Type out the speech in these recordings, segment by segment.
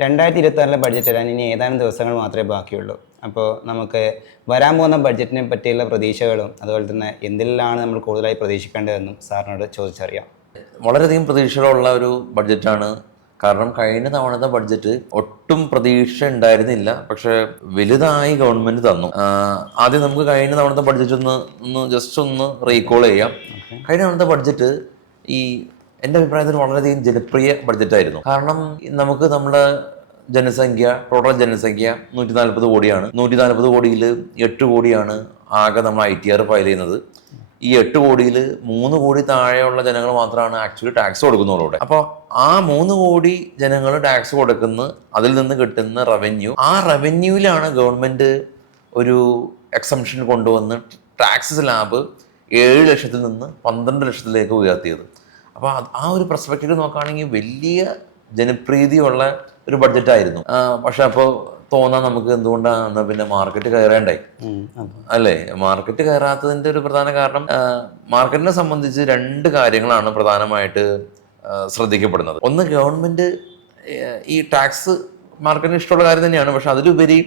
2026 budget വരാൻ ഇനി ഏതാനും ദിവസങ്ങൾ മാത്രമേ ബാക്കിയുള്ളൂ. അപ്പോൾ നമുക്ക് വരാൻ പോകുന്ന ബഡ്ജറ്റിനെ പറ്റിയുള്ള പ്രതീക്ഷകളും അതുപോലെ തന്നെ എന്തിലാണ് നമ്മൾ കൂടുതലായി പ്രതീക്ഷിക്കേണ്ടതെന്നും സാറിനോട് ചോദിച്ചറിയാം. വളരെയധികം പ്രതീക്ഷകളുള്ള ഒരു ബഡ്ജറ്റാണ്. കാരണം കഴിഞ്ഞ തവണത്തെ ബഡ്ജറ്റ് ഒട്ടും പ്രതീക്ഷ ഉണ്ടായിരുന്നില്ല, പക്ഷെ വലുതായി ഗവൺമെന്റ് തന്നു. ആദ്യം നമുക്ക് കഴിഞ്ഞ തവണത്തെ ബഡ്ജറ്റ് ഒന്ന് റീകോൾ ചെയ്യാം. കഴിഞ്ഞ തവണത്തെ ബഡ്ജറ്റ് എൻ്റെ അഭിപ്രായത്തിൽ വളരെയധികം ജനപ്രിയ ബഡ്ജറ്റായിരുന്നു. കാരണം നമുക്ക് നമ്മുടെ ടോട്ടൽ ജനസംഖ്യ 140 കോടിയാണ്. 140 കോടിയിൽ 8 കോടിയാണ് ആകെ നമ്മൾ ITR ഫയൽ ചെയ്യുന്നത്. ഈ 8 കോടിയിൽ 3 കോടി താഴെയുള്ള ജനങ്ങൾ മാത്രമാണ് ആക്ച്വലി ടാക്സ് കൊടുക്കുന്നവരോട്. അപ്പോൾ ആ 3 കോടി ജനങ്ങൾ ടാക്സ് കൊടുക്കുന്ന അതിൽ നിന്ന് കിട്ടുന്ന റവന്യൂ, ആ റവന്യൂവിലാണ് ഗവൺമെന്റ് ഒരു എക്സംഷൻ കൊണ്ടുവന്ന് ടാക്സ് സ്ലാബ് 7 ലക്ഷത്തിൽ നിന്ന് 12 ലക്ഷത്തിലേക്ക് ഉയർത്തിയത്. അപ്പോൾ ആ ഒരു പെർസ്പെക്റ്റീവ് നോക്കുകയാണെങ്കിൽ വലിയ ജനപ്രീതിയുള്ള ഒരു ബഡ്ജറ്റായിരുന്നു. പക്ഷെ അപ്പോൾ തോന്നാൻ നമുക്ക് എന്തുകൊണ്ടാണ് പിന്നെ മാർക്കറ്റ് കയറേണ്ടായി അല്ലേ? മാർക്കറ്റ് കയറാത്തതിന്റെ ഒരു പ്രധാന കാരണം, മാർക്കറ്റിനെ സംബന്ധിച്ച് 2 കാര്യങ്ങളാണ് പ്രധാനമായിട്ട് ശ്രദ്ധിക്കപ്പെടുന്നത്. ഒന്ന്, ഗവൺമെന്റ് ഈ ടാക്സ് മാർക്കറ്റിന് ഇഷ്ടമുള്ള കാര്യം തന്നെയാണ്, പക്ഷെ അതിലുപരി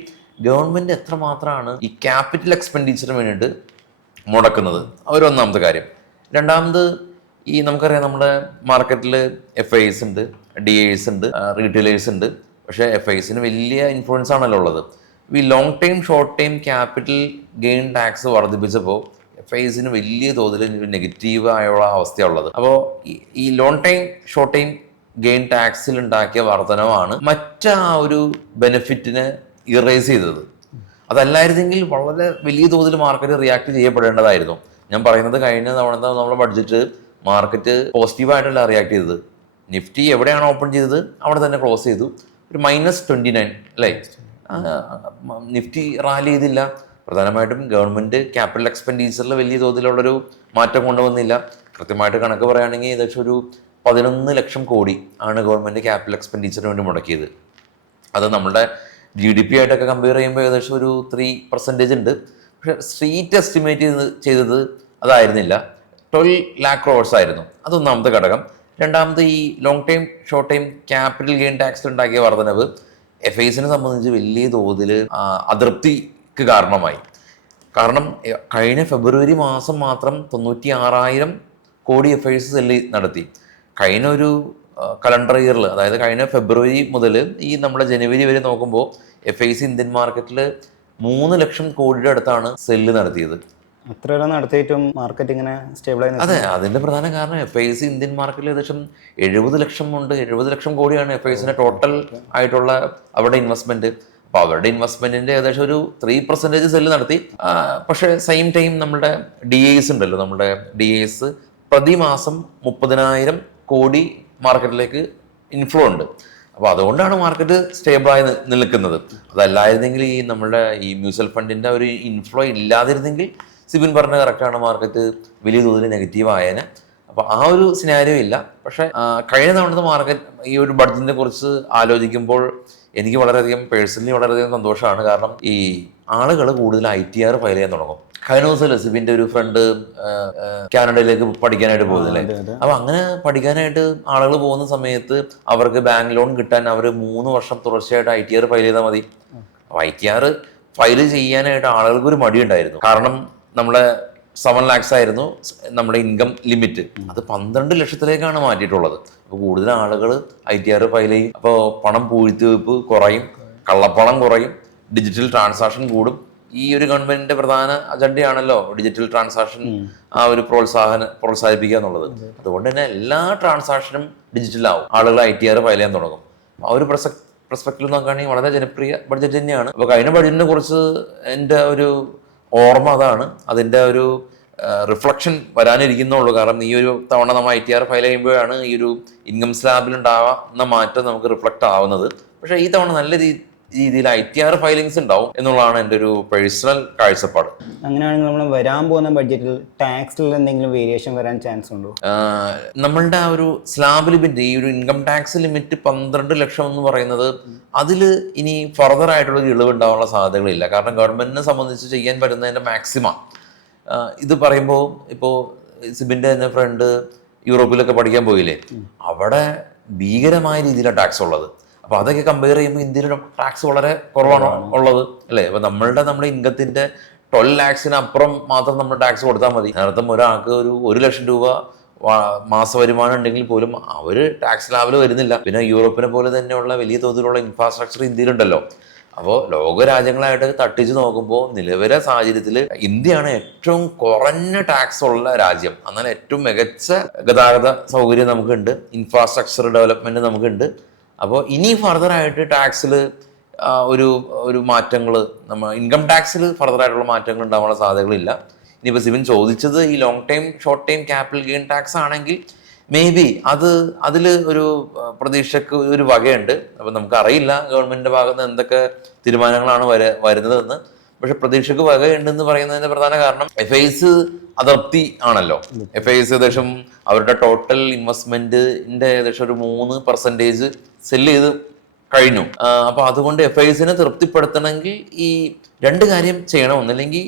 ഗവൺമെന്റ് എത്രമാത്രമാണ് ഈ ക്യാപിറ്റൽ എക്സ്പെൻഡിച്ചറിന് വേണ്ടിയിട്ട് മുടക്കുന്നത്, ഒന്നാമത്തെ കാര്യം. രണ്ടാമത്, നമുക്കറിയാം നമ്മുടെ മാർക്കറ്റിൽ FIs ഉണ്ട്, DIs ഉണ്ട്, റീറ്റെയിലേഴ്സ് ഉണ്ട്. പക്ഷേ FIസിന് വലിയ ഇൻഫ്ലുവൻസ് ആണല്ലോ ഉള്ളത്. ഈ long time short time capital gain tax വർദ്ധിപ്പിച്ചപ്പോൾ FIസിന് വലിയ തോതിൽ നെഗറ്റീവ് ആയുള്ള അവസ്ഥയുള്ളത്. അപ്പോൾ ഈ long time short time gain ടാക്സിൽ ഉണ്ടാക്കിയ വർധനവാണ് മറ്റാ ഒരു ബെനിഫിറ്റിനെ ഇറേസ് ചെയ്തത്. അതല്ലായിരുന്നെങ്കിൽ വളരെ വലിയ തോതിൽ മാർക്കറ്റ് റിയാക്ട് ചെയ്യപ്പെടേണ്ടതായിരുന്നു. ഞാൻ പറയുന്നത് കഴിഞ്ഞ തവണത്തെ നമ്മുടെ ബഡ്ജറ്റ് മാർക്കറ്റ് പോസിറ്റീവായിട്ടല്ല റിയാക്ട് ചെയ്തത്. നിഫ്റ്റി എവിടെയാണ് ഓപ്പൺ ചെയ്തത് അവിടെ തന്നെ ക്ലോസ് ചെയ്തു. ഒരു -29 അല്ലേ? നിഫ്റ്റി റാലി ചെയ്തില്ല. പ്രധാനമായിട്ടും ഗവൺമെന്റ് ക്യാപിറ്റൽ എക്സ്പെൻഡിച്ചറിൽ വലിയ തോതിലുള്ളൊരു മാറ്റം കൊണ്ടുവന്നില്ല. കൃത്യമായിട്ട് കണക്ക് പറയുകയാണെങ്കിൽ ഏകദേശം ഒരു 11 ലക്ഷം കോടി ആണ് ഗവൺമെന്റ് ക്യാപിറ്റൽ എക്സ്പെൻഡിച്ചറിന് വേണ്ടി മുടക്കിയത്. അത് നമ്മുടെ GDP ആയിട്ടൊക്കെ കമ്പയർ ചെയ്യുമ്പോൾ ഏകദേശം ഒരു 3% ഉണ്ട്. പക്ഷെ സ്ട്രീറ്റ് എസ്റ്റിമേറ്റ് ചെയ്തത് അതായിരുന്നില്ല, 12 lakh crores ആയിരുന്നു. അതൊന്നാമത്തെ ഘടകം. രണ്ടാമത്, ഈ long time short time capital gain ടാക്സിൽ ഉണ്ടാക്കിയ വർധനവ് FIസിനെ സംബന്ധിച്ച് വലിയ തോതിൽ അതൃപ്തിക്ക് കാരണമായി. കാരണം കഴിഞ്ഞ ഫെബ്രുവരി മാസം മാത്രം 96,000 കോടി FIs സെല്ല് നടത്തി. കഴിഞ്ഞ ഒരു കലണ്ടർ ഇയറിൽ, അതായത് കഴിഞ്ഞ ഫെബ്രുവരി മുതൽ നമ്മുടെ ജനുവരി വരെ നോക്കുമ്പോൾ FIs ഇന്ത്യൻ മാർക്കറ്റിൽ 3 ലക്ഷം കോടിയുടെ അടുത്താണ് സെല്ല് നടത്തിയത്. അത്ര നടത്തിയിട്ടും മാർക്കറ്റ് ഇങ്ങനെ സ്റ്റേബിളായി. അതെ, അതിന്റെ പ്രധാന കാരണം FIs ഇന്ത്യൻ മാർക്കറ്റിൽ ഏകദേശം 70 ലക്ഷം കോടിയാണ് FIസിന്റെ ടോട്ടൽ ആയിട്ടുള്ള അവരുടെ ഇൻവെസ്റ്റ്മെന്റ്. അപ്പോൾ അവരുടെ ഇൻവെസ്റ്റ്മെന്റിന്റെ ഏകദേശം ഒരു 3% സെല്ല് നടത്തി. പക്ഷേ സെയിം ടൈം നമ്മുടെ DIs ഉണ്ടല്ലോ, നമ്മുടെ DIs പ്രതിമാസം 30,000 കോടി മാർക്കറ്റിലേക്ക് ഇൻഫ്ലോ ഉണ്ട്. അപ്പോൾ അതുകൊണ്ടാണ് മാർക്കറ്റ് സ്റ്റേബിളായി നിൽക്കുന്നത്. അതല്ലായിരുന്നെങ്കിൽ നമ്മുടെ മ്യൂച്വൽ ഫണ്ടിന്റെ ഒരു ഇൻഫ്ലോ ഇല്ലാതിരുന്നെങ്കിൽ സിബിൻ പറഞ്ഞ കറക്റ്റാണ്, മാർക്കറ്റ് വലിയ തോതിൽ നെഗറ്റീവ് ആയേനെ. അപ്പോൾ ആ ഒരു സിനാരിയോ ഇല്ല. പക്ഷേ കഴിഞ്ഞ തവണത്തെ മാർക്കറ്റ് ഈ ഒരു ബഡ്ജറ്റിനെ കുറിച്ച് ആലോചിക്കുമ്പോൾ എനിക്ക് വളരെയധികം പേഴ്സണലി വളരെയധികം സന്തോഷമാണ്. കാരണം ഈ ആളുകൾ കൂടുതൽ ITR ഫയൽ ചെയ്യാൻ തുടങ്ങും. കഴിഞ്ഞ ദിവസമല്ലേ സിബിന്റെ ഒരു ഫ്രണ്ട് കാനഡയിലേക്ക് പഠിക്കാനായിട്ട് പോകുന്നില്ലേ? അപ്പൊ അങ്ങനെ പഠിക്കാനായിട്ട് ആളുകൾ പോകുന്ന സമയത്ത് അവർക്ക് ബാങ്ക് ലോൺ കിട്ടാൻ അവർ 3 വർഷം തുടർച്ചയായിട്ട് ITR ഫയൽ ചെയ്താൽ മതി. അപ്പൊ ITR ഫയൽ ചെയ്യാനായിട്ട് ആളുകൾക്ക് ഒരു മടി ഉണ്ടായിരുന്നു. കാരണം നമ്മളെ 7 lakhs ആയിരുന്നു നമ്മുടെ ഇൻകം ലിമിറ്റ്, അത് 12 ലക്ഷത്തിലേക്കാണ് മാറ്റിയിട്ടുള്ളത്. അപ്പോൾ കൂടുതൽ ആളുകൾ ITR ഫയൽ ചെയ്യും. അപ്പോൾ പണം പൂഴ്ത്തിവെപ്പ് കുറയും, കള്ളപ്പണം കുറയും, ഡിജിറ്റൽ ട്രാൻസാക്ഷൻ കൂടും. ഈ ഒരു ഗവൺമെന്റിന്റെ പ്രധാന അജണ്ടയാണല്ലോ ഡിജിറ്റൽ ട്രാൻസാക്ഷൻ, ആ ഒരു പ്രോത്സാഹിപ്പിക്കുക എന്നുള്ളത്. അതുകൊണ്ട് തന്നെ എല്ലാ ട്രാൻസാക്ഷനും ഡിജിറ്റലാവും, ആളുകൾ ITR ഫയൽ ചെയ്യാൻ തുടങ്ങും. ആ ഒരു പെർസ്പെക്റ്റീവ് നോക്കുകയാണെങ്കിൽ വളരെ ജനപ്രിയ ബഡ്ജറ്റ് തന്നെയാണ്. അപ്പോൾ കഴിഞ്ഞ ബഡ്ജറ്റിനെ കുറിച്ച് എൻ്റെ ഒരു ഓർമ്മ അതാണ്. അതിൻ്റെ ഒരു റിഫ്ലക്ഷൻ വരാനിരിക്കുന്നുള്ളൂ. കാരണം ഈ ഒരു തവണ നമ്മൾ ITR ഫയൽ ചെയ്യുമ്പോഴാണ് ഈ ഒരു ഇൻകം സ്ലാബിൽ ഉണ്ടാവുന്ന മാറ്റം നമുക്ക് റിഫ്ലക്റ്റ് ആവുന്നത്. പക്ഷേ ഈ തവണ നല്ല രീതിയിൽ ITR ഫയലിങ്സ് ഉണ്ടാവും എന്നുള്ളതാണ് എൻ്റെ ഒരു പേഴ്സണൽ കാഴ്ചപ്പാട്. അങ്ങനെയാണെങ്കിൽ നമ്മൾ വരാൻ പോകുന്ന ബഡ്ജറ്റിൽ ടാക്സിൽ എന്തെങ്കിലും വേരിയേഷൻ വരാൻ ചാൻസ് ഉണ്ടോ? നമ്മളുടെ ആ ഒരു സ്ലാബ് ലിമിറ്റ്, ഈ ഒരു ഇൻകം ടാക്സ് ലിമിറ്റ് 12 ലക്ഷം എന്ന് പറയുന്നത്, അതിൽ ഇനി ഫർദർ ആയിട്ടുള്ള ഒരു ഇളവ് ഉണ്ടാവാനുള്ള സാധ്യതകളില്ല. കാരണം ഗവൺമെന്റിനെ സംബന്ധിച്ച് ചെയ്യാൻ പറ്റുന്നതിന്റെ മാക്സിമം ഇത് പറയുമ്പോൾ, ഇപ്പോൾ സിബിന്റെ തന്നെ ഫ്രണ്ട് യൂറോപ്പിലൊക്കെ പഠിക്കാൻ പോയില്ലേ, അവിടെ ഭീകരമായ രീതിയിലാണ് ടാക്സ് ഉള്ളത്. അപ്പോൾ അതൊക്കെ കമ്പയർ ചെയ്യുമ്പോൾ ഇന്ത്യയിലെ ടാക്സ് വളരെ കുറവാണ് ഉള്ളത് അല്ലേ? അപ്പോൾ നമ്മുടെ ഇൻകത്തിൻ്റെ 12 lakhs അപ്പുറം മാത്രം നമ്മൾ ടാക്സ് കൊടുത്താൽ മതി. നേരത്തെ ഒരാൾക്ക് ഒരു 1 ലക്ഷം രൂപ മാസ വരുമാനം ഉണ്ടെങ്കിൽ പോലും അവർ ടാക്സ് ലാബിൽ വരുന്നില്ല. പിന്നെ യൂറോപ്പിനെ പോലെ തന്നെയുള്ള വലിയ തോതിലുള്ള ഇൻഫ്രാസ്ട്രക്ചർ ഇന്ത്യയിലുണ്ടല്ലോ. അപ്പോൾ ലോകരാജ്യങ്ങളായിട്ട് തട്ടിച്ച് നോക്കുമ്പോൾ നിലവിലെ സാഹചര്യത്തിൽ ഇന്ത്യയാണ് ഏറ്റവും കുറഞ്ഞ ടാക്സ് ഉള്ള രാജ്യം. എന്നാൽ ഏറ്റവും മികച്ച ഗതാഗത സൗകര്യം നമുക്കുണ്ട്, ഇൻഫ്രാസ്ട്രക്ചർ ഡെവലപ്മെന്റ് നമുക്കുണ്ട്. അപ്പോൾ ഇനി ഫർദറായിട്ട് ടാക്സിൽ ഒരു മാറ്റങ്ങൾ, നമ്മൾ ഇൻകം ടാക്സിൽ ഫർദറായിട്ടുള്ള മാറ്റങ്ങൾ ഉണ്ടാവാനുള്ള സാധ്യതകളില്ല. ഇനിയിപ്പോൾ സിബിൻ ചോദിച്ചത് ഈ long time short time capital gain tax ആണെങ്കിൽ മേ ബി അതിൽ ഒരു പ്രതീക്ഷയ്ക്ക് ഒരു വകയുണ്ട്. അപ്പം നമുക്കറിയില്ല ഗവൺമെൻറ്റിൻ്റെ ഭാഗത്ത് നിന്ന് എന്തൊക്കെ തീരുമാനങ്ങളാണ് വരുന്നതെന്ന്. പക്ഷെ പ്രതീക്ഷയ്ക്ക് വകയുണ്ടെന്ന് പറയുന്നതിൻ്റെ പ്രധാന കാരണം FIs അതൃപ്തി ആണല്ലോ. FIs ഏകദേശം അവരുടെ ടോട്ടൽ ഇൻവെസ്റ്റ്മെൻറ്റിൻ്റെ ഏകദേശം ഒരു 3% സെല്ല് ചെയ്ത് കഴിഞ്ഞു. അപ്പോൾ അതുകൊണ്ട് FIsനെ തൃപ്തിപ്പെടുത്തണമെങ്കിൽ ഈ 2 കാര്യം ചെയ്യണം. ഒന്നില്ലെങ്കിൽ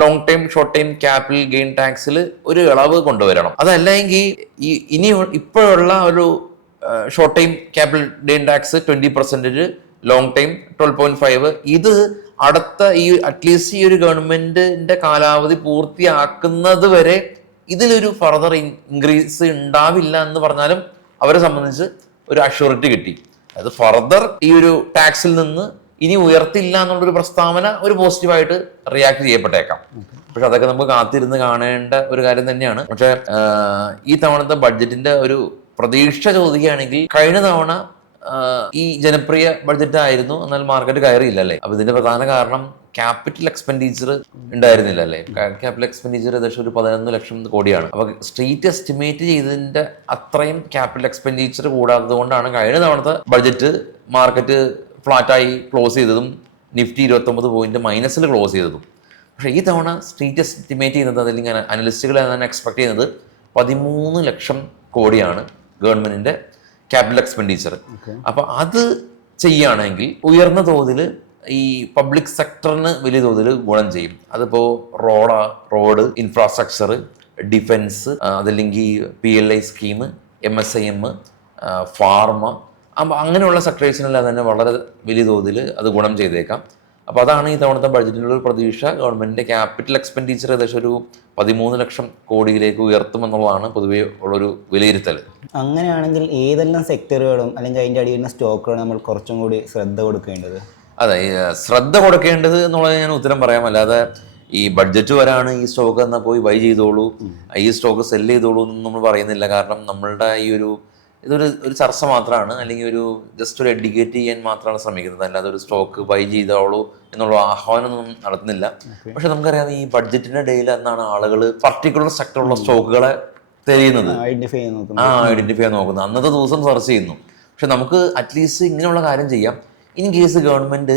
long time short time capital gain ടാക്സിൽ ഒരു ഇളവ് കൊണ്ടുവരണം. അതല്ലെങ്കിൽ ഇപ്പോഴുള്ള ഒരു short time capital gain tax 20%, long time 12.5, ഇത് അടുത്ത അറ്റ്ലീസ്റ്റ് ഈ ഒരു ഗവൺമെന്റിന്റെ കാലാവധി പൂർത്തിയാക്കുന്നത് വരെ ഇതിലൊരു ഫർദർ ഇൻക്രീസ് ഉണ്ടാവില്ല എന്ന് പറഞ്ഞാലും അവരെ സംബന്ധിച്ച് ഒരു അഷ്യൂറിറ്റി കിട്ടി. അതായത് ഫർദർ ഈ ഒരു ടാക്സിൽ നിന്ന് ഇനി ഉയർത്തില്ല എന്നുള്ളൊരു പ്രസ്താവന ഒരു പോസിറ്റീവായിട്ട് റിയാക്ട് ചെയ്യപ്പെട്ടേക്കാം. പക്ഷെ അതൊക്കെ നമുക്ക് കാത്തിരുന്ന് കാണേണ്ട ഒരു കാര്യം തന്നെയാണ്. പക്ഷെ ഈ തവണത്തെ ബഡ്ജറ്റിന്റെ ഒരു പ്രതീക്ഷ ചോദിക്കുകയാണെങ്കിൽ കഴിഞ്ഞ തവണ ഈ ജനപ്രിയ ബഡ്ജറ്റ് ആയിരുന്നു, എന്നാൽ മാർക്കറ്റ് കയറിയില്ല അല്ലേ? അപ്പൊ ഇതിന്റെ പ്രധാന കാരണം ക്യാപിറ്റൽ എക്സ്പെൻഡിച്ചർ ഉണ്ടായിരുന്നില്ല അല്ലേ? ക്യാപിറ്റൽ എക്സ്പെൻഡിച്ചർ ഏകദേശം ഒരു 11 ലക്ഷം കോടിയാണ്. അപ്പൊ സ്ട്രീറ്റ് എസ്റ്റിമേറ്റ് ചെയ്തതിന്റെ അത്രയും ക്യാപിറ്റൽ എക്സ്പെൻഡിച്ചർ കൂടാത്തത് കൊണ്ടാണ് കഴിഞ്ഞ തവണത്തെ ബഡ്ജറ്റ് മാർക്കറ്റ് ഫ്ലാറ്റായി ക്ലോസ് ചെയ്തതും നിഫ്റ്റി 29 പോയിന്റ് മൈനസിൽ ക്ലോസ് ചെയ്തതും. പക്ഷേ ഈ തവണ സ്ട്രീറ്റ് എസ്റ്റിമേറ്റ് ചെയ്യുന്നത്, അല്ലെങ്കിൽ അനലിസ്റ്റുകൾ എക്സ്പെക്ട് ചെയ്യുന്നത് 13 ലക്ഷം കോടിയാണ് ഗവൺമെന്റിന്റെ ക്യാപിറ്റൽ എക്സ്പെൻഡിച്ചർ. അപ്പോൾ അത് ചെയ്യുകയാണെങ്കിൽ ഉയർന്ന തോതിൽ ഈ പബ്ലിക് സെക്ടറിന് വലിയ തോതിൽ ഗുണം ചെയ്യും. അതിപ്പോൾ റോഡ് ഇൻഫ്രാസ്ട്രക്ചർ, ഡിഫൻസ്, അതല്ലെങ്കിൽ PLI സ്കീം, MSIM, ഫാർമ, അപ്പം അങ്ങനെയുള്ള സെക്ടേഴ്സിനെല്ലാം തന്നെ വളരെ വലിയ തോതിൽ അത് ഗുണം ചെയ്തേക്കാം. അപ്പോൾ അതാണ് ഈ തവണത്തെ ബഡ്ജറ്റിലുള്ള ഒരു പ്രതീക്ഷ. ഗവൺമെന്റിന്റെ ക്യാപിറ്റൽ എക്സ്പെൻഡിച്ചർ ഏകദേശം ഒരു 13 ലക്ഷം കോടിയിലേക്ക് ഉയർത്തുമെന്നുള്ളതാണ് പൊതുവെ ഉള്ളൊരു വിലയിരുത്തൽ. അങ്ങനെയാണെങ്കിൽ ഏതെല്ലാം സെക്ടറുകളും അല്ലെങ്കിൽ അതിൻ്റെ അടിയിൽ സ്റ്റോക്കുകളും നമ്മൾ കുറച്ചും കൂടി ശ്രദ്ധ കൊടുക്കേണ്ടത്? അതെ, ശ്രദ്ധ കൊടുക്കേണ്ടത് എന്നുള്ളത് ഞാൻ ഉത്തരം പറയാം. അല്ലാതെ ഈ ബഡ്ജറ്റ് വരാണ് ഈ സ്റ്റോക്ക് എന്നാൽ പോയി ബൈ ചെയ്തോളൂ, ഈ സ്റ്റോക്ക് സെല്ല് ചെയ്തോളൂ എന്നൊന്നും നമ്മൾ പറയുന്നില്ല. കാരണം നമ്മളുടെ ഇതൊരു ചർച്ച മാത്രമാണ്, അല്ലെങ്കിൽ ജസ്റ്റ് ഒരു എഡ്യൂക്കേറ്റ് ചെയ്യാൻ മാത്രമാണ് ശ്രമിക്കുന്നത്. അല്ലാതെ ഒരു സ്റ്റോക്ക് ബൈ ചെയ്തോളൂ എന്നുള്ള ആഹ്വാനമൊന്നും നടത്തുന്നില്ല. പക്ഷെ നമുക്കറിയാം ഈ ബഡ്ജറ്റിന്റെ ഡേയിൽ എന്നാണ് ആളുകൾ പർട്ടിക്കുലർ സെക്ടറുള്ള സ്റ്റോക്കുകളെ തെരയുന്നത്, ഐഡന്റിഫൈ നോക്കുന്നത്, അന്നത്തെ ദിവസം സെർച്ച് ചെയ്യുന്നു. പക്ഷെ നമുക്ക് അറ്റ്ലീസ്റ്റ് ഇങ്ങനെയുള്ള കാര്യം ചെയ്യാം. ഇൻ കേസ് ഗവൺമെന്റ്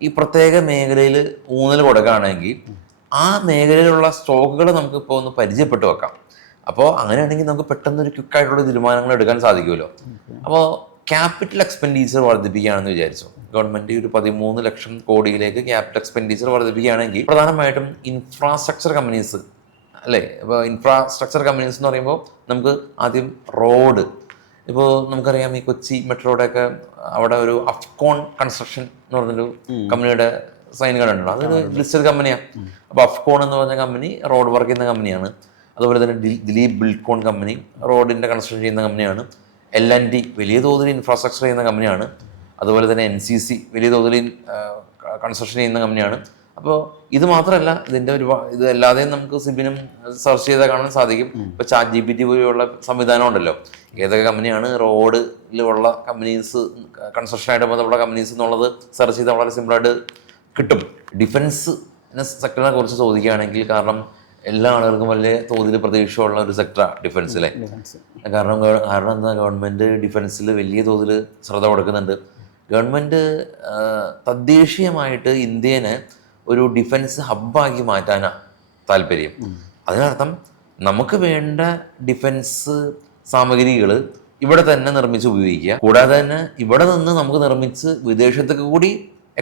ഈ പ്രത്യേക മേഖലയിൽ ഊന്നൽ കൊടുക്കുകയാണെങ്കിൽ ആ മേഖലയിലുള്ള സ്റ്റോക്കുകൾ നമുക്കിപ്പോൾ ഒന്ന് പരിചയപ്പെട്ട് വെക്കാം. അപ്പോൾ അങ്ങനെയാണെങ്കിൽ നമുക്ക് പെട്ടെന്നൊരു ക്വിക്കായിട്ടുള്ള തീരുമാനങ്ങൾ എടുക്കാൻ സാധിക്കുമല്ലോ. അപ്പോൾ ക്യാപിറ്റൽ എക്സ്പെൻഡിച്ചർ വർദ്ധിപ്പിക്കുകയാണെന്ന് വിചാരിച്ചു. ഗവൺമെന്റ് ഒരു 13 ലക്ഷം കോടിയിലേക്ക് ക്യാപിറ്റൽ എക്സ്പെൻഡിച്ചർ വർദ്ധിപ്പിക്കുകയാണെങ്കിൽ പ്രധാനമായിട്ടും ഇൻഫ്രാസ്ട്രക്ചർ കമ്പനീസ് അല്ലേ? ഇപ്പോൾ ഇൻഫ്രാസ്ട്രക്ചർ കമ്പനീസ് എന്ന് പറയുമ്പോൾ നമുക്ക് ആദ്യം റോഡ്, ഇപ്പോൾ നമുക്കറിയാം ഈ കൊച്ചി മെട്രോയുടെയൊക്കെ അവിടെ ഒരു അഫ്കോൺ കൺസ്ട്രക്ഷൻ എന്ന് പറഞ്ഞൊരു കമ്പനിയുടെ സൈൻ കണ്ടിട്ടുണ്ട്. അതൊരു ലിസ്റ്റഡ് കമ്പനിയാണ്. അപ്പോൾ അഫ്കോൺ എന്ന് പറഞ്ഞ കമ്പനി റോഡ് വർക്ക് ചെയ്യുന്ന കമ്പനിയാണ്. അതുപോലെ തന്നെ ദിലീപ് ബിൽഡ്കോൺ കമ്പനി റോഡിൻ്റെ കൺസ്ട്രക്ഷൻ ചെയ്യുന്ന കമ്പനിയാണ്. L&T വലിയ തോതിൽ ഇൻഫ്രാസ്ട്രക്ചർ ചെയ്യുന്ന കമ്പനിയാണ്. അതുപോലെ തന്നെ NCC വലിയ തോതിൽ കൺസ്ട്രക്ഷൻ ചെയ്യുന്ന കമ്പനിയാണ്. അപ്പോൾ ഇത് മാത്രമല്ല, ഇത് അല്ലാതെയും നമുക്ക് സിബിനും സെർച്ച് ചെയ്താൽ കാണാൻ സാധിക്കും. ഇപ്പോൾ ChatGPT പോലെയുള്ള സംവിധാനം ഉണ്ടല്ലോ, ഏതൊക്കെ കമ്പനിയാണ് റോഡിലുള്ള കമ്പനീസ്, കൺസ്ട്രക്ഷനായിട്ട് ബന്ധപ്പെട്ട കമ്പനീസ് എന്നുള്ളത് സെർച്ച് ചെയ്താൽ വളരെ സിമ്പിളായിട്ട് കിട്ടും. ഡിഫൻസ് സെക്ടറിനെ കുറിച്ച് ചോദിക്കുകയാണെങ്കിൽ, കാരണം എല്ലാ ആളുകൾക്കും വലിയ തോതിൽ പ്രതീക്ഷയുള്ള ഒരു സെക്ടറാണ് ഡിഫൻസിലെ. കാരണം എന്താ, ഗവൺമെൻറ് ഡിഫൻസിൽ വലിയ തോതിൽ ശ്രദ്ധ കൊടുക്കുന്നുണ്ട്. ഗവൺമെൻറ് തദ്ദേശീയമായിട്ട് ഇന്ത്യനെ ഒരു ഡിഫൻസ് ഹബ്ബാക്കി മാറ്റാനാണ് താല്പര്യം. അതിനർത്ഥം നമുക്ക് വേണ്ട ഡിഫൻസ് സാമഗ്രികൾ ഇവിടെ തന്നെ നിർമ്മിച്ച് ഉപയോഗിക്കുക, കൂടാതെ തന്നെ ഇവിടെ നിന്ന് നമുക്ക് നിർമ്മിച്ച് വിദേശത്തേക്ക് കൂടി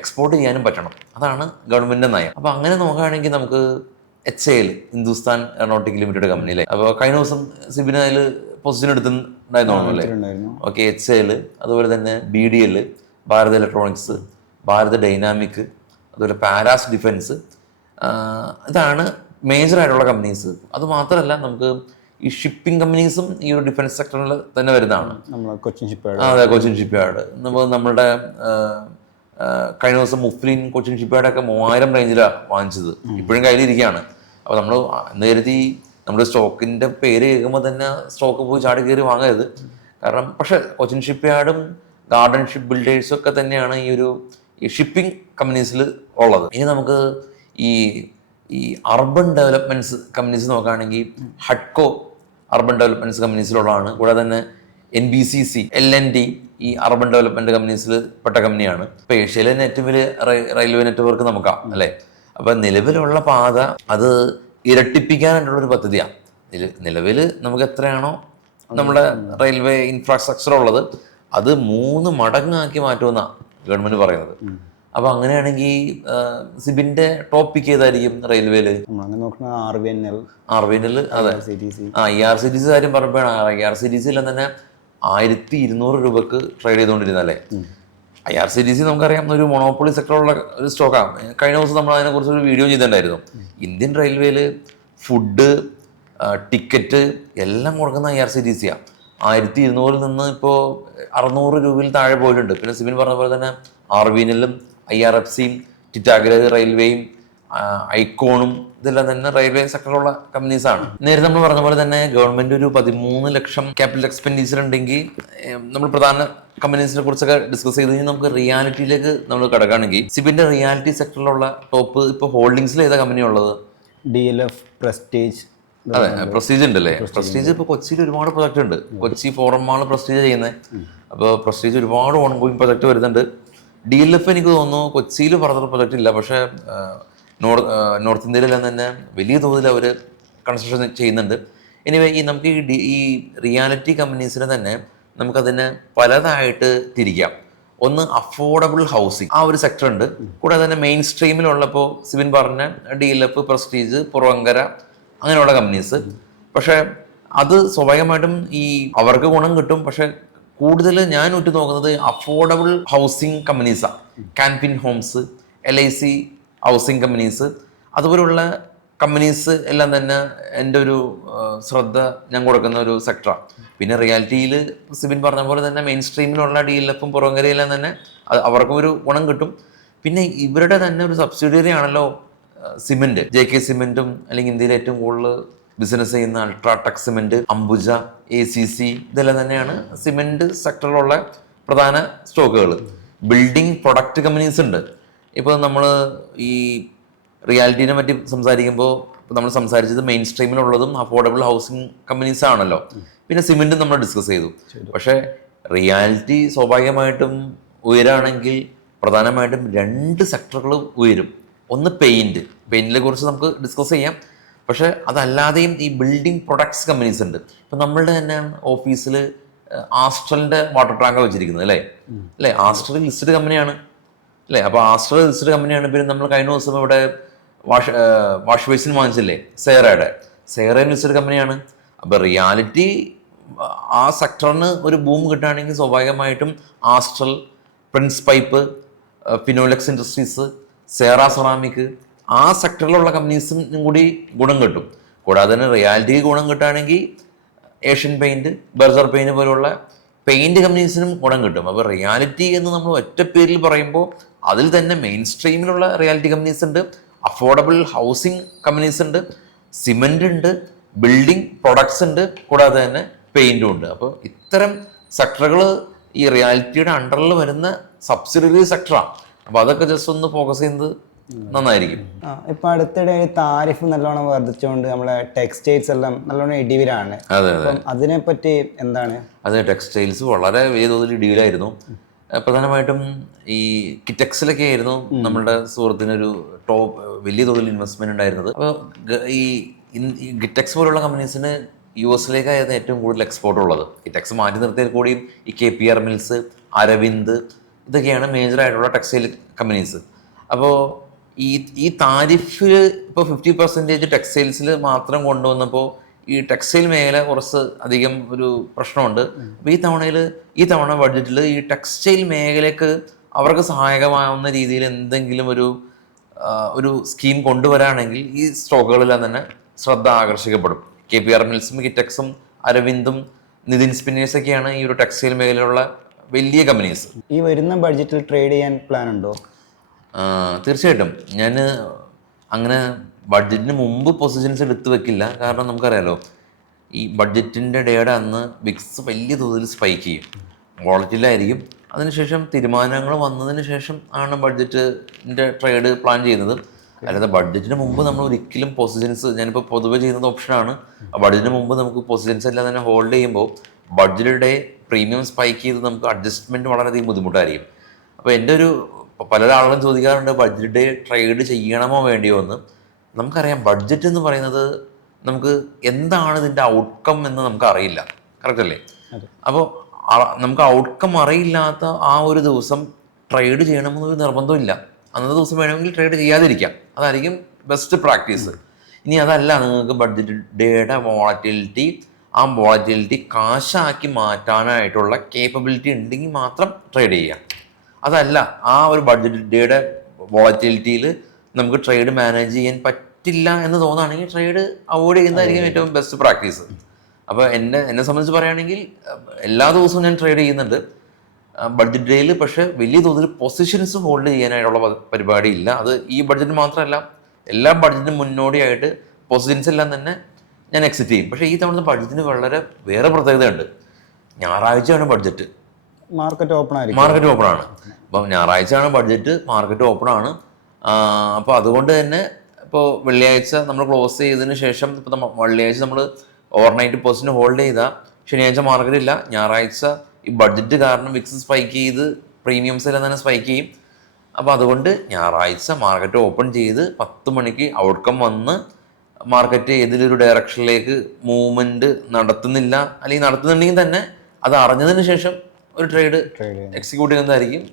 എക്സ്പോർട്ട് ചെയ്യാനും പറ്റണം. അതാണ് ഗവൺമെൻറ് നയം. അപ്പോൾ അങ്ങനെ നോക്കുകയാണെങ്കിൽ നമുക്ക് HAL, ഹിന്ദുസ്ഥാൻ എയറോനോട്ടിക് ലിമിറ്റഡ് കമ്പനിയിലെ, അപ്പോൾ കഴിഞ്ഞ ദിവസം സിബിന് അതിൽ പൊസിഷൻ എടുത്തിട്ടുണ്ടായിരുന്നു അല്ലേ? ഉണ്ടായിരുന്നു. ഓക്കെ, HAL, അതുപോലെ തന്നെ BDL, Bharat electronics, Bharat dynamic, അതുപോലെ പാരാസ് ഡിഫൻസ്, ഇതാണ് മേജറായിട്ടുള്ള കമ്പനീസ്. അതുമാത്രമല്ല നമുക്ക് ഈ ഷിപ്പിംഗ് കമ്പനീസും ഈ ഒരു ഡിഫൻസ് സെക്ടറിൽ തന്നെ വരുന്നതാണ്. കൊച്ചിൻ ഷിപ്പ്യാർഡ്. അതെ, കൊച്ചിൻ ഷിപ്പ്യാർഡ്. നമ്മളുടെ കഴിഞ്ഞ ദിവസം മുഫ്ലിൻ കൊച്ചിൻ ഷിപ്പ്യാർഡൊക്കെ 3000 റേഞ്ചിലാണ് വാങ്ങിച്ചത്, ഇപ്പോഴും കയ്യിലിരിക്കുകയാണ്. അപ്പോൾ നമ്മൾ നേരത്തെ നമ്മുടെ സ്റ്റോക്കിൻ്റെ പേര് കേൾക്കുമ്പോൾ തന്നെ സ്റ്റോക്ക് പോയി ചാടി കയറി വാങ്ങരുത്. കാരണം പക്ഷേ കൊച്ചിൻ ഷിപ്പ്യാർഡും ഗാർഡൻ ഷിപ്പ് ബിൽഡേഴ്സും ഒക്കെ തന്നെയാണ് ഈ ഷിപ്പിംഗ് കമ്പനീസിൽ ഉള്ളത്. ഇനി നമുക്ക് ഈ അർബൻ ഡെവലപ്മെൻറ്റ്സ് കമ്പനീസ് നോക്കുകയാണെങ്കിൽ ഹഡ്കോ അർബൻ ഡെവലപ്മെൻറ്റ്സ് കമ്പനീസിലുള്ളതാണ്. കൂടാതെ തന്നെ NBCC, LNT ഈ അർബൻ ഡെവലപ്മെൻറ്റ് കമ്പനീസിൽ പെട്ട കമ്പനിയാണ്. ഇപ്പോൾ ഏഷ്യയിലെ തന്നെ ഏറ്റവും വലിയ റെയിൽവേ നെറ്റ്വർക്ക് നോക്കാം അല്ലേ? അപ്പം നിലവിലുള്ള പാത അത് ഇരട്ടിപ്പിക്കാനായിട്ടുള്ളൊരു പദ്ധതിയാണ്. നിലവിൽ നമുക്ക് എത്രയാണോ നമ്മുടെ റെയിൽവേ ഇൻഫ്രാസ്ട്രക്ചർ ഉള്ളത് അത് 3 മടങ്ങാക്കി മാറ്റുമെന്നാണ് ഗവൺമെൻറ് പറയുന്നത്. അപ്പോൾ അങ്ങനെയാണെങ്കിൽ സിബിൻ്റെ ടോപ്പ് പിക്ക് ഏതായിരിക്കും റെയിൽവേയിൽ? RVNL. അതെ, IRCTC കാര്യം പറയുമ്പോഴാണ് IRCTC തന്നെ 1200 രൂപക്ക് ട്രേഡ് ചെയ്തുകൊണ്ടിരുന്നല്ലേ. IRCTC നമുക്കറിയാം ഒരു മൊണോപ്പൊളി സെക്ടറുള്ള ഒരു സ്റ്റോക്കാണ്. കഴിഞ്ഞ ദിവസം നമ്മൾ അതിനെക്കുറിച്ച് ഒരു വീഡിയോ ചെയ്തിട്ടുണ്ടായിരുന്നു. ഇന്ത്യൻ റെയിൽവേയിൽ ഫുഡ്, ടിക്കറ്റ് എല്ലാം കൊടുക്കുന്ന IRCTC-യാണ്. 1200 നിന്ന് ഇപ്പോൾ 600 രൂപയിൽ താഴെ പോയിട്ടുണ്ട്. പിന്നെ സിബിൻ പറഞ്ഞ പോലെ തന്നെ RVNL-ഉം IRFC-യും ടിറ്റാഗര റെയിൽവേയും ഐക്കോണും ഇതെല്ലാം തന്നെ റെയിൽവേ സെക്ടറുള്ള കമ്പനീസാണ്. നേരത്തെ നമ്മൾ പറഞ്ഞ പോലെ തന്നെ ഗവൺമെന്റ് ഒരു 13 ലക്ഷം ക്യാപിറ്റൽ എക്സ്പെൻഡിച്ചർ ഉണ്ടെങ്കിൽ നമ്മൾ പ്രധാന കമ്പനീസിനെ കുറിച്ചൊക്കെ ഡിസ്കസ് ചെയ്ത് കഴിഞ്ഞാൽ നമുക്ക് റിയാലിറ്റിയിലേക്ക് നമ്മൾ കിടക്കുകയാണെങ്കിൽ സിബിന്റെ റിയാലിറ്റി സെക്ടറിലുള്ള ടോപ്പ് ഇപ്പോൾ ഹോൾഡിംഗ്സിൽ ഏതാ കമ്പനി ഉള്ളത്? DLF, prestige. അതെ, പ്രസ്റ്റീജ് ഉണ്ടല്ലേ. പ്രസ്റ്റീജ് ഇപ്പോൾ കൊച്ചിയിൽ ഒരുപാട് പ്രൊജക്ട് ഉണ്ട്. കൊച്ചി ഫോറം മാൾ പ്രസ്റ്റീജ് ചെയ്യുന്നത്. അപ്പോൾ പ്രസ്റ്റീജ് ഒരുപാട് ഓൺഗോയിങ് പ്രൊജക്ട് വരുന്നുണ്ട്. DLF എനിക്ക് തോന്നുന്നു കൊച്ചിയിൽ ഫർദർ പ്രൊജക്ട് ഇല്ല, പക്ഷേ നോർത്ത് ഇന്ത്യയിലെല്ലാം തന്നെ വലിയ തോതിൽ അവർ കൺസ്ട്രക്ഷൻ ചെയ്യുന്നുണ്ട്. എനിവേ നമുക്ക് ഈ റിയാലിറ്റി കമ്പനീസിനെ തന്നെ നമുക്കതിനെ പലതായിട്ട് തിരിക്കാം. ഒന്ന് അഫോർഡബിൾ ഹൗസിങ്, ആ ഒരു സെക്ടർ ഉണ്ട്. കൂടാതെ തന്നെ മെയിൻ സ്ട്രീമിലുള്ളപ്പോൾ സിബിൻ പറഞ്ഞ DLF, പ്രസ്റ്റീജ്, പുറവങ്കര അങ്ങനെയുള്ള കമ്പനീസ്. പക്ഷേ അത് സ്വാഭാവികമായിട്ടും അവർക്ക് ഗുണം കിട്ടും. പക്ഷെ കൂടുതൽ ഞാൻ ഉറ്റുനോക്കുന്നത് അഫോർഡബിൾ ഹൗസിംഗ് കമ്പനീസാണ്. Can Fin homes, LIC housing companies, അതുപോലുള്ള കമ്പനീസ് എല്ലാം തന്നെ എൻ്റെ ഒരു ശ്രദ്ധ ഞാൻ കൊടുക്കുന്ന ഒരു സെക്ടറാണ്. പിന്നെ റിയാലിറ്റിയിൽ സിബിൻ പറഞ്ഞ പോലെ തന്നെ മെയിൻ സ്ട്രീമിലുള്ള DLF-ഉം പുറവങ്കരയെല്ലാം തന്നെ അവർക്കും ഒരു ഗുണം കിട്ടും. പിന്നെ ഇവരുടെ തന്നെ ഒരു സബ്സിഡിയറി ആണല്ലോ സിമെന്റ്. JK സിമെന്റും അല്ലെങ്കിൽ ഇന്ത്യയിലെ ഏറ്റവും കൂടുതൽ ബിസിനസ് ചെയ്യുന്ന അൾട്രാടെക് സിമെന്റ്, അംബുജ, ACC ഇതെല്ലാം തന്നെയാണ് സിമെന്റ് സെക്ടറിലുള്ള പ്രധാന സ്റ്റോക്കുകൾ. ബിൽഡിംഗ് പ്രൊഡക്റ്റ് കമ്പനീസ് ഉണ്ട്. ഇപ്പോൾ നമ്മൾ ഈ റിയാലിറ്റീനെ പറ്റി സംസാരിക്കുമ്പോൾ നമ്മൾ സംസാരിച്ചത് മെയിൻ സ്ട്രീമിലുള്ളതും അഫോർഡബിൾ ഹൗസിംഗ് കമ്പനീസ് ആണല്ലോ. പിന്നെ സിമെന്റും നമ്മൾ ഡിസ്കസ് ചെയ്തു. പക്ഷേ റിയാലിറ്റി സ്വാഭാവികമായിട്ടും ഉയരാണെങ്കിൽ പ്രധാനമായിട്ടും 2 സെക്ടറുകൾ ഉയരും. ഒന്ന് പെയിന്റിനെ കുറിച്ച് നമുക്ക് ഡിസ്കസ് ചെയ്യാം. പക്ഷെ അതല്ലാതെയും ഈ ബിൽഡിംഗ് പ്രൊഡക്ട്സ് കമ്പനീസ് ഉണ്ട്. ഇപ്പം നമ്മളുടെ തന്നെ ഓഫീസിൽ ആസ്ട്രലിൻ്റെ വാട്ടർ ടാങ്കർ വെച്ചിരിക്കുന്നത് അല്ലേ? ആസ്ട്രൽ ലിസ്റ്റഡ് കമ്പനിയാണ് അല്ലേ? അപ്പോൾ ആസ്ട്രൽ ലിസ്റ്റഡ് കമ്പനിയാണ്. പിന്നെ നമ്മൾ കഴിഞ്ഞ ദിവസം ഇവിടെ വാഷ് ബേസിൻ വാങ്ങിച്ചില്ലേ, സെയറയും ലിസ്റ്റഡ് കമ്പനിയാണ്. അപ്പോൾ റിയാലിറ്റി ആ സെക്ടറിന് ഒരു ബൂം കിട്ടുകയാണെങ്കിൽ സ്വാഭാവികമായിട്ടും Astral, Prince pipe, Finolex industries, Cera ceramic ആ സെക്ടറിലുള്ള കമ്പനീസിനും കൂടി ഗുണം കിട്ടും. കൂടാതെ തന്നെ റിയാലിറ്റിക്ക് ഗുണം കിട്ടുകയാണെങ്കിൽ ഏഷ്യൻ പെയിൻറ്റ്, ബർജർ പെയിൻറ്റ് പോലുള്ള പെയിൻറ്റ് കമ്പനീസിനും ഗുണം കിട്ടും. അപ്പോൾ റിയാലിറ്റി എന്ന് നമ്മൾ ഒറ്റ പേരിൽ പറയുമ്പോൾ അതിൽ തന്നെ മെയിൻ സ്ട്രീമിലുള്ള റിയാലിറ്റി കമ്പനീസ് ഉണ്ട്, അഫോർഡബിൾ ഹൗസിംഗ് കമ്പനീസ് ഉണ്ട്, സിമെൻ്റ് ഉണ്ട്, ബിൽഡിംഗ് പ്രൊഡക്ട്സ് ഉണ്ട്, കൂടാതെ തന്നെ പെയിൻറ്റും ഉണ്ട്. അപ്പോൾ ഇത്തരം സെക്ടറുകൾ ഈ റിയാലിറ്റിയുടെ അണ്ടറിൽ വരുന്ന സബ്സിഡിയറി സെക്ടറാണ്. അപ്പോൾ അതൊക്കെ ജസ്റ്റ് ഒന്ന് ഫോക്കസ് ചെയ്യുന്നത് നന്നായിരിക്കും. ഇപ്പൊ അടുത്തിടെ താരിഫ് നല്ലോണം വർദ്ധിച്ചുകൊണ്ട് നമ്മളെ ടെക്സ്റ്റൈൽസ് എല്ലാം നല്ലോണം ഇടിവിലാണ്. അതിനെപ്പറ്റി എന്താണ്? അതെ, ടെക്സ്റ്റൈൽസ് വളരെ വലിയ തോതിൽ ഇടിവിലായിരുന്നു. പ്രധാനമായിട്ടും ഈ കിറ്റക്സിലൊക്കെ ആയിരുന്നു നമ്മളുടെ സുഹൃത്തിനൊരു വലിയ തോതിൽ ഇൻവെസ്റ്റ്മെന്റ് ഉണ്ടായിരുന്നത്. അപ്പോൾ ഈ ഗിറ്റക്സ് പോലുള്ള കമ്പനീസിന് US-ലേക്കായിരുന്നു ഏറ്റവും കൂടുതൽ എക്സ്പോർട്ട് ഉള്ളത്. കിറ്റക്സ് മാറ്റി നിർത്തിയാൽ കൂടിയും ഈ KPR മിൽസ്, അരവിന്ദ് ഇതൊക്കെയാണ് മേജറായിട്ടുള്ള ടെക്സ്റ്റൈൽ കമ്പനീസ്. അപ്പോൾ ഈ താരിഫ് ഇപ്പോൾ 50% ടെക്സ്റ്റൈൽസിൽ മാത്രം കൊണ്ടുവന്നപ്പോൾ ഈ ടെക്സ്റ്റൈൽ മേഖല കുറച്ച് അധികം ഒരു പ്രശ്നമുണ്ട്. അപ്പോൾ ഈ തവണ ബഡ്ജറ്റിൽ ഈ ടെക്സ്റ്റൈൽ മേഖലയ്ക്ക് അവർക്ക് സഹായകമാവുന്ന രീതിയിൽ എന്തെങ്കിലും ഒരു സ്കീം കൊണ്ടുവരാണെങ്കിൽ ഈ സ്റ്റോക്കുകളെല്ലാം തന്നെ ശ്രദ്ധ ആകർഷിക്കപ്പെടും. KPR മിൽസും കിറ്റക്സും അരവിന്ദും നിതിൻ സ്പിന്നേഴ്സൊക്കെയാണ് ഈ ഒരു ടെക്സ്റ്റൈൽ മേഖലയിലുള്ള വലിയ കമ്പനീസ്. ഈ വരുന്ന ബഡ്ജറ്റിൽ ട്രേഡ് ചെയ്യാൻ പ്ലാൻ ഉണ്ടോ? തീർച്ചയായിട്ടും ഞാൻ അങ്ങനെ ബഡ്ജറ്റിന് മുമ്പ് പൊസിഷൻസ് എടുത്തു വെക്കില്ല. കാരണം നമുക്കറിയാലോ, ഈ ബഡ്ജറ്റിൻ്റെ ഡേയുടെ അന്ന് വിക്സ് വലിയ തോതിൽ സ്പൈക്ക് ചെയ്യും, വോളറ്റിലായിരിക്കും. അതിനുശേഷം തീരുമാനങ്ങൾ വന്നതിന് ശേഷം ആണ് ബഡ്ജറ്റിൻ്റെ ട്രേഡ് പ്ലാൻ ചെയ്യുന്നത്. അല്ലാതെ ബഡ്ജറ്റിന് മുമ്പ് നമ്മൾ ഒരിക്കലും പൊസിഷൻസ്, ഞാനിപ്പോൾ പൊതുവെ ചെയ്യുന്നത് ഓപ്ഷനാണ്, ബഡ്ജറ്റിന് മുമ്പ് നമുക്ക് പൊസിഷൻസ് എല്ലാം തന്നെ ഹോൾഡ് ചെയ്യുമ്പോൾ ബഡ്ജറ്റ് പ്രീമിയം സ്പൈക്ക് ചെയ്ത് നമുക്ക് അഡ്ജസ്റ്റ്മെൻറ്റ് വളരെയധികം ബുദ്ധിമുട്ടായിരിക്കും. അപ്പോൾ എൻ്റെ പല ആളുകളും ചോദിക്കാറുണ്ട് ബഡ്ജറ്റ് ട്രേഡ് ചെയ്യണമോ വേണ്ടിയോ എന്ന്. നമുക്കറിയാം ബഡ്ജറ്റ് എന്ന് പറയുന്നത് നമുക്ക് എന്താണ് ഇതിൻ്റെ ഔട്ട്കം എന്ന് നമുക്ക് അറിയില്ല, കറക്റ്റ് അല്ലേ? അപ്പോൾ നമുക്ക് ഔട്ട്കം അറിയില്ലാത്ത ആ ഒരു ദിവസം ട്രേഡ് ചെയ്യണമെന്നൊരു നിർബന്ധമില്ല. അന്നത്തെ ദിവസം വേണമെങ്കിൽ ട്രേഡ് ചെയ്യാതിരിക്കാം, അതായിരിക്കും ബെസ്റ്റ് പ്രാക്ടീസ്. ഇനി അതല്ല, നിങ്ങൾക്ക് ബഡ്ജറ്റ് ഡേയുടെ ആ വോളറ്റിലിറ്റി കാശാക്കി മാറ്റാനായിട്ടുള്ള കേപ്പബിലിറ്റി ഉണ്ടെങ്കിൽ മാത്രം ട്രേഡ് ചെയ്യാം. അതല്ല, ആ ഒരു ബഡ്ജറ്റ് ഡേയുടെ വോളറ്റിലിറ്റിയിൽ നമുക്ക് ട്രേഡ് മാനേജ് ചെയ്യാൻ പറ്റില്ല എന്ന് തോന്നുകയാണെങ്കിൽ ട്രേഡ് അവോയ്ഡ് ചെയ്യുന്നതായിരിക്കും ഏറ്റവും ബെസ്റ്റ് പ്രാക്ടീസ്. അപ്പോൾ എന്നെ സംബന്ധിച്ച് പറയുകയാണെങ്കിൽ എല്ലാ ദിവസവും ഞാൻ ട്രേഡ് ചെയ്യുന്നുണ്ട് ബഡ്ജറ്റ് ഡേയിൽ. പക്ഷേ വലിയ തോതിൽ പൊസിഷൻസ് ഹോൾഡ് ചെയ്യാനായിട്ടുള്ള പരിപാടി ഇല്ല. അത് ഈ ബഡ്ജറ്റ് മാത്രമല്ല, എല്ലാ ബഡ്ജറ്റിനും മുന്നോടിയായിട്ട് പൊസിഷൻസ് എല്ലാം തന്നെ ഞാൻ എക്സിറ്റ് ചെയ്യും. പക്ഷേ ഈ തവണത്തെ ബഡ്ജറ്റിന് വേറെ പ്രത്യേകതയുണ്ട്. ഞായറാഴ്ചയാണ് ബഡ്ജറ്റ്, മാർക്കറ്റ് ഓപ്പൺ ആണ്. അപ്പം ഞായറാഴ്ചയാണ് ബഡ്ജറ്റ്, മാർക്കറ്റ് ഓപ്പൺ ആണ്. അപ്പോൾ അതുകൊണ്ട് തന്നെ ഇപ്പോൾ വെള്ളിയാഴ്ച നമ്മൾ ക്ലോസ് ചെയ്തതിന് ശേഷം, ഇപ്പോൾ വെള്ളിയാഴ്ച നമ്മൾ ഓവർനൈറ്റ് പൊസിഷൻ ഹോൾഡ് ചെയ്താൽ ശനിയാഴ്ച മാർക്കറ്റ് ഇല്ല. ഞായറാഴ്ച ഈ ബഡ്ജറ്റ് കാരണം വിക്സ് സ്പൈക്ക് ചെയ്ത് പ്രീമിയംസ് എല്ലാം തന്നെ സ്പൈക്ക് ചെയ്യും. അപ്പോൾ അതുകൊണ്ട് ഞായറാഴ്ച മാർക്കറ്റ് ഓപ്പൺ ചെയ്ത് 10 മണിക്ക് ഔട്ട്കം വന്ന് മാർക്കറ്റ് ഏതിലൊരു ഡയറക്ഷനിലേക്ക് മൂവ്മെൻറ്റ് നടത്തുന്നില്ല, അല്ലെങ്കിൽ നടത്തുന്നുണ്ടെങ്കിൽ തന്നെ അത് അറിഞ്ഞതിന് ശേഷം ഒരു ട്രേഡ് എക്സിക്യൂട്ട് ചെയ്യുന്നതായിരിക്കും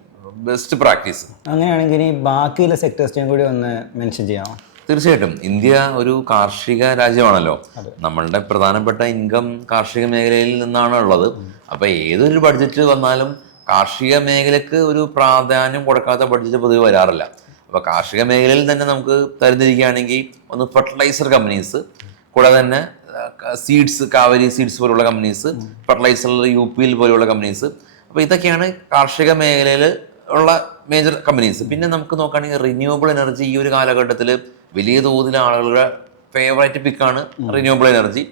ബെസ്റ്റ് പ്രാക്ടീസ്. അങ്ങനെയാണെങ്കിൽ ഇനി ബാക്കിയുള്ള സെക്ടേഴ്സിനെയും കൂടി ഒന്ന് മെൻഷൻ ചെയ്യാമോ? തീർച്ചയായിട്ടും. ഇന്ത്യ ഒരു കാർഷിക രാജ്യമാണല്ലോ. നമ്മളുടെ പ്രധാനപ്പെട്ട ഇൻകം കാർഷിക മേഖലയിൽ നിന്നാണ് ഉള്ളത്. അപ്പോൾ ഏതൊരു ബഡ്ജറ്റ് വന്നാലും കാർഷിക മേഖലയ്ക്ക് ഒരു പ്രാധാന്യം കൊടുക്കാത്ത ബഡ്ജറ്റ് പൊതുവെ വരാറില്ല. അപ്പോൾ കാർഷിക മേഖലയിൽ തന്നെ നമുക്ക് തരംതിരിക്കുകയാണെങ്കിൽ ഒന്ന് ഫെർട്ടിലൈസർ കമ്പനീസ്, കൂടാതെ തന്നെ സീഡ്സ്, കാവേരി സീഡ്സ് പോലുള്ള കമ്പനീസ്, ഫെർട്ടിലൈസർ UPL പോലെയുള്ള കമ്പനീസ്. അപ്പോൾ ഇതൊക്കെയാണ് കാർഷിക മേഖലയിൽ ഉള്ള മേജർ കമ്പനീസ്. പിന്നെ നമുക്ക് നോക്കുകയാണെങ്കിൽ റിന്യൂവബിൾ എനർജി ഈ ഒരു കാലഘട്ടത്തിൽ വലിയ തോതിൽ ആളുകളുടെ ഫേവറേറ്റ് പിക്കാണ് റിന്യൂവബിൾ എനർജി.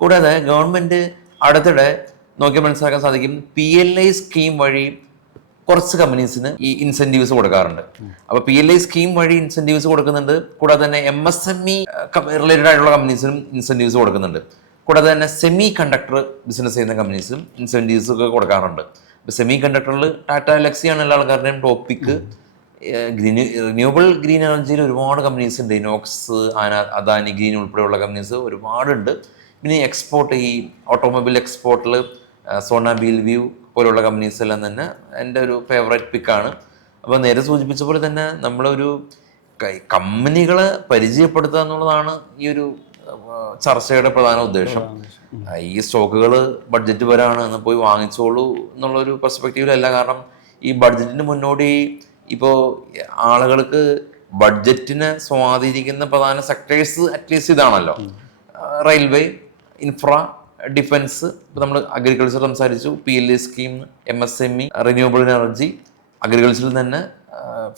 കൂടാതെ ഗവൺമെൻറ് അടുത്തിടെ നോക്കി മനസ്സിലാക്കാൻ സാധിക്കും, PLI സ്കീം വഴി കുറച്ച് കമ്പനീസിന് ഈ ഇൻസെൻറ്റീവ്സ് കൊടുക്കാറുണ്ട്. അപ്പോൾ PLI സ്കീം വഴി ഇൻസെൻറ്റീവ്സ് കൊടുക്കുന്നുണ്ട്. കൂടാതെ തന്നെ MSME റിലേറ്റഡ് ആയിട്ടുള്ള കമ്പനീസിനും ഇൻസെൻറ്റീവ്സ് കൊടുക്കുന്നുണ്ട്. കൂടാതെ തന്നെ സെമി കണ്ടക്ടർ ബിസിനസ് ചെയ്യുന്ന കമ്പനീസിനും ഇൻസെൻറ്റീവ്സ് ഒക്കെ കൊടുക്കാറുണ്ട്. ഇപ്പോൾ സെമി കണ്ടക്ടറിൽ ടാറ്റ ലെക്സിയാണ് എല്ലാ ആൾക്കാരുടെയും ടോപ്പിക്ക്. റിന്യൂവബിൾ ഗ്രീൻ എനർജിയിൽ ഒരുപാട് കമ്പനീസ് ഉണ്ട്. ഇനോക്സ്, അദാനി ഗ്രീൻ ഉൾപ്പെടെയുള്ള കമ്പനീസ് ഒരുപാടുണ്ട്. പിന്നെ എക്സ്പോർട്ട്, ഈ ഓട്ടോമൊബൈൽ എക്സ്പോർട്ടിൽ സോണ ബിൽവ്യൂ പോലുള്ള കമ്പനീസ് എല്ലാം തന്നെ എൻ്റെ ഒരു ഫേവറേറ്റ് പിക്കാണ്. അപ്പോൾ നേരെ സൂചിപ്പിച്ച പോലെ തന്നെ നമ്മളൊരു കമ്പനികളെ പരിചയപ്പെടുത്തുക എന്നുള്ളതാണ് ഈ ഒരു ചർച്ചയുടെ പ്രധാന ഉദ്ദേശം. ഈ സ്റ്റോക്കുകൾ ബഡ്ജറ്റ് വരാണ് എന്ന് പോയി വാങ്ങിച്ചോളൂ എന്നുള്ളൊരു പെർസ്പെക്റ്റീവിലല്ല. കാരണം ഈ ബഡ്ജറ്റിന് മുന്നോടി ഇപ്പോൾ ആളുകൾക്ക് ബഡ്ജറ്റിനെ സ്വാധീനിക്കുന്ന പ്രധാന സെക്ടേഴ്സ് അറ്റ്ലീസ്റ്റ് ഇതാണല്ലോ: റെയിൽവേ, ഇൻഫ്ര, ഡിഫൻസ്. ഇപ്പോൾ നമ്മൾ അഗ്രികൾച്ചർ സംസാരിച്ചു, PLI scheme, MSME, renewable energy, അഗ്രികൾച്ചറിൽ തന്നെ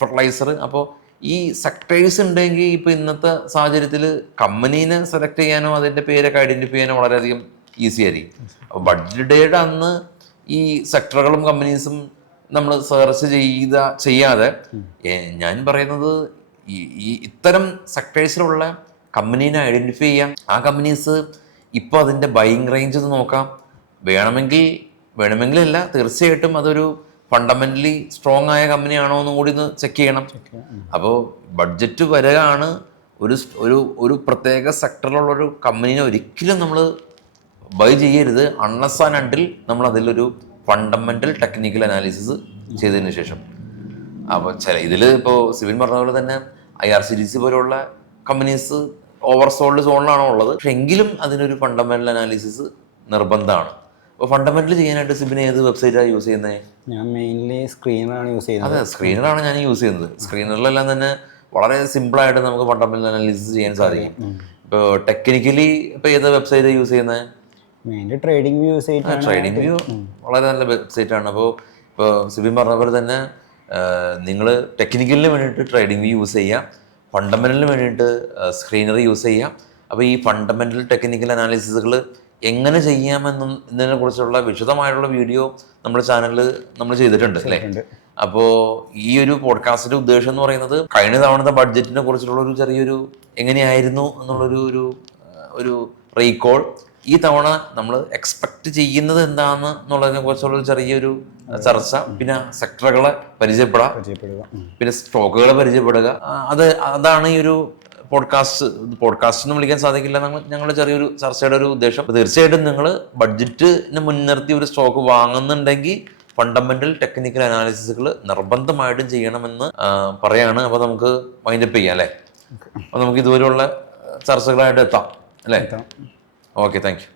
ഫെർട്ടിലൈസർ. അപ്പോൾ ഈ സെക്ടേഴ്സ് ഉണ്ടെങ്കിൽ ഇപ്പോൾ ഇന്നത്തെ സാഹചര്യത്തിൽ കമ്പനീനെ സെലക്ട് ചെയ്യാനോ അതിൻ്റെ പേരൊക്കെ ഐഡൻറ്റിഫൈ ചെയ്യാനോ വളരെയധികം ഈസി ആയിരിക്കും. അപ്പോൾ ബഡ്ജറ്റ് ഡേയുടെ അന്ന് ഈ സെക്ടറുകളും കമ്പനീസും നമ്മൾ സെർച്ച് ചെയ്യാതെ ഞാൻ പറയുന്നത് ഈ ഇത്തരം സെക്ടേഴ്സിലുള്ള കമ്പനീനെ ഐഡൻറ്റിഫൈ ചെയ്യാം. ആ കമ്പനീസ് ഇപ്പോൾ അതിൻ്റെ ബൈയിങ് റേഞ്ച് ഒന്ന് നോക്കാം. വേണമെങ്കിലല്ല, തീർച്ചയായിട്ടും അതൊരു ഫണ്ടമെൻ്റലി സ്ട്രോങ് ആയ കമ്പനിയാണോ എന്നും കൂടി ഒന്ന് ചെക്ക് ചെയ്യണം. അപ്പോൾ ബഡ്ജറ്റ് വരികയാണ്, ഒരു പ്രത്യേക സെക്ടറിലുള്ളൊരു കമ്പനീനെ ഒരിക്കലും നമ്മൾ ബൈ ചെയ്യരുത് അൺലെസ് ആൻഡ് അണ്ടിൽ നമ്മൾ അതിലൊരു ഫണ്ടമെൻ്റൽ ടെക്നിക്കൽ അനാലിസിസ് ചെയ്തതിന് ശേഷം. അപ്പോൾ ഇതിൽ ഇപ്പോൾ സിവിൻ പറഞ്ഞ പോലെ തന്നെ IRCTC പോലെയുള്ള കമ്പനീസ് ഓവർസോൾഡ് സോണിലാണോ ഉള്ളത്. പക്ഷെ എങ്കിലും അതിനൊരു ഫണ്ടമെന്റൽ അനാലിസിസ് നിർബന്ധമാണ്. അപ്പോൾ ഫണ്ടമെന്റൽ ചെയ്യാനായിട്ട് സിബിന് ഏത് വെബ്സൈറ്റാണ് യൂസ് ചെയ്യുന്നത്? ഞാൻ മെയിൻലി സ്ക്രീനറാണ് യൂസ് ചെയ്യുന്നത്. അതെ, സ്ക്രീനറാണ് ഞാൻ യൂസ് ചെയ്യുന്നത്. സ്ക്രീനറിലെല്ലാം തന്നെ വളരെ സിമ്പിളായിട്ട് നമുക്ക് ഫണ്ടമെന്റൽ അനാലിസിസ് ചെയ്യാൻ സാധിക്കും. ഇപ്പോൾ ടെക്നിക്കലി ഇപ്പോൾ ഏത് വെബ്സൈറ്റ് യൂസ് ചെയ്യുന്നത്? Mainly trading view site. Trading view വളരെ നല്ല വെബ്സൈറ്റാണ്. അപ്പോൾ ഇപ്പോൾ സിബിൻ പറഞ്ഞ പോലെ തന്നെ നിങ്ങൾ ടെക്നിക്കലിന് വേണ്ടിയിട്ട് ട്രേഡിംഗ് വ്യൂ യൂസ് ചെയ്യാം, ഫണ്ടമെന്റലിന് വേണ്ടിയിട്ട് സ്ക്രീനർ യൂസ് ചെയ്യാം. അപ്പോൾ ഈ ഫണ്ടമെന്റൽ ടെക്നിക്കൽ അനാലിസിസുകൾ എങ്ങനെ ചെയ്യാമെന്നതിനെ കുറിച്ചുള്ള വിശദമായിട്ടുള്ള വീഡിയോ നമ്മുടെ ചാനലിൽ നമ്മൾ ചെയ്തിട്ടുണ്ട് അല്ലേ. അപ്പോൾ ഈ ഒരു പോഡ്കാസ്റ്റിന്റെ ഉദ്ദേശം എന്ന് പറയുന്നത് കഴിഞ്ഞ തവണത്തെ ബഡ്ജറ്റിനെ കുറിച്ചുള്ള ഒരു ചെറിയൊരു എങ്ങനെയായിരുന്നു എന്നുള്ളൊരു ഒരു റീകോൾ, ഈ തവണ നമ്മൾ എക്സ്പെക്ട് ചെയ്യുന്നത് എന്താണെന്നുള്ളതിനെ കുറിച്ചുള്ള ഒരു ചെറിയൊരു ചർച്ച, പിന്നെ സെക്ടറുകളെ പരിചയപ്പെടുക, പിന്നെ സ്റ്റോക്കുകളെ പരിചയപ്പെടുക. അതാണ് ഈ ഒരു പോഡ്കാസ്റ്റ് എന്ന് വിളിക്കാൻ സാധിക്കില്ല, ഞങ്ങളുടെ ചെറിയൊരു ചർച്ചയുടെ ഒരു ഉദ്ദേശം. തീർച്ചയായിട്ടും നിങ്ങൾ ബഡ്ജറ്റിനെ മുൻനിർത്തി ഒരു സ്റ്റോക്ക് വാങ്ങുന്നുണ്ടെങ്കിൽ ഫണ്ടമെന്റൽ ടെക്നിക്കൽ അനാലിസിസുകൾ നിർബന്ധമായിട്ടും ചെയ്യണമെന്ന് പറയാണ്. അപ്പോൾ നമുക്ക് വൈൻഡപ്പ് ചെയ്യാം അല്ലേ. അപ്പോൾ നമുക്ക് ഇതുവരെയുള്ള ചർച്ചകളായിട്ട് എത്താം അല്ലേ. Okay, thank you.